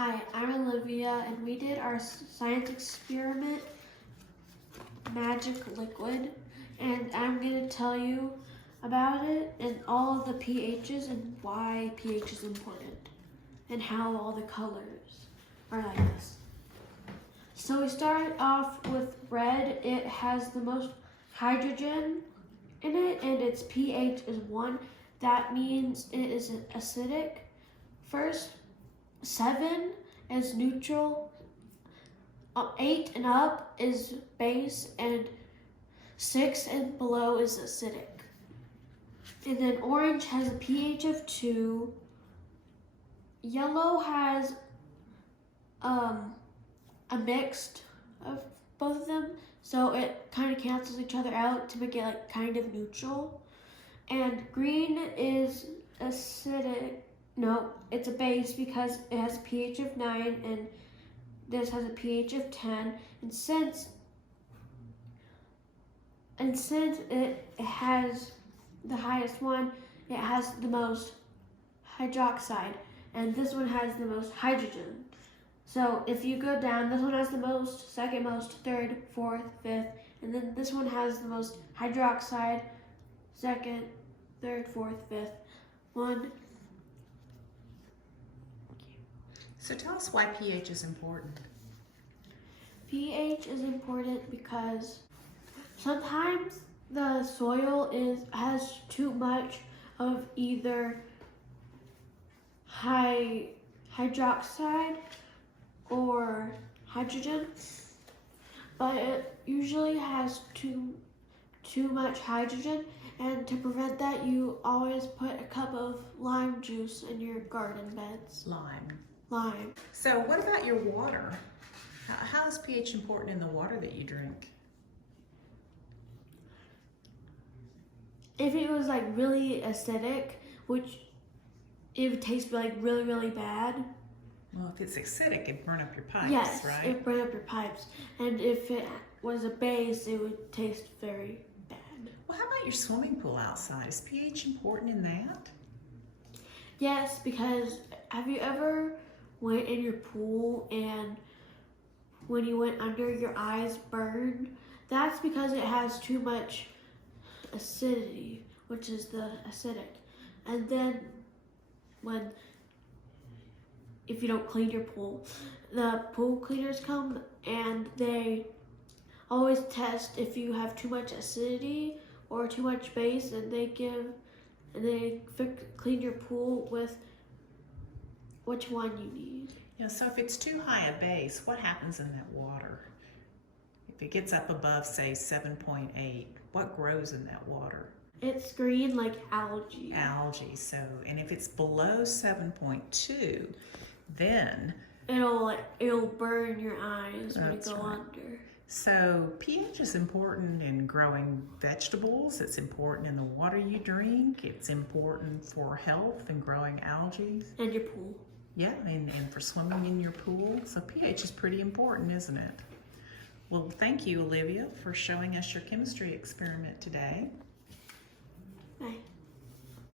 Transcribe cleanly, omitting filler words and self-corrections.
Hi, I'm Olivia, and we did our science experiment, magic liquid, and I'm going to tell you about it and all of the pHs and why pH is important and how all the colors are like this. So we start off with red. It has the most hydrogen in it, and its pH is 1. That means it is acidic. First, 7 is neutral, 8 and up is base, and 6 and below is acidic. And then orange has a pH of 2. Yellow has a mixed of both of them, so it kind of cancels each other out to make it like kind of neutral. And green is acidic. No, it's a base because it has a pH of 9 and this has a pH of 10. And since it has the highest one, it has the most hydroxide, and this one has the most hydrogen. So if you go down, this one has the most, second most, third, fourth, fifth, and then this one has the most hydroxide, second, third, fourth, fifth one. So tell us why pH is important. pH is important because sometimes the soil has too much of either hydroxide or hydrogen, but it usually has too much hydrogen, and to prevent that, you always put a cup of lime juice in your garden beds. Lime. So what about your water? How is pH important in the water that you drink? If it was like really acidic, which it would taste like really, really bad. Well, if it's acidic, it'd burn up your pipes, yes, right? It burn up your pipes. And if it was a base, it would taste very bad. Well, how about your swimming pool outside? Is pH important in that? Yes, because have you ever went in your pool and when you went under, your eyes burned? That's because it has too much acidity, which is the acidic. And then if you don't clean your pool, the pool cleaners come and they always test if you have too much acidity or too much base, and they clean your pool with which one you need. Yeah, so if it's too high a base, what happens in that water? If it gets up above, say, 7.8, what grows in that water? It's green like algae. Algae, so, and if it's below 7.2, then it'll burn your eyes when you go right. under. So pH is important in growing vegetables. It's important in the water you drink. It's important for health and growing algae. And your pool. Yeah, and for swimming in your pool. So pH is pretty important, isn't it? Well, thank you, Olivia, for showing us your chemistry experiment today. Bye.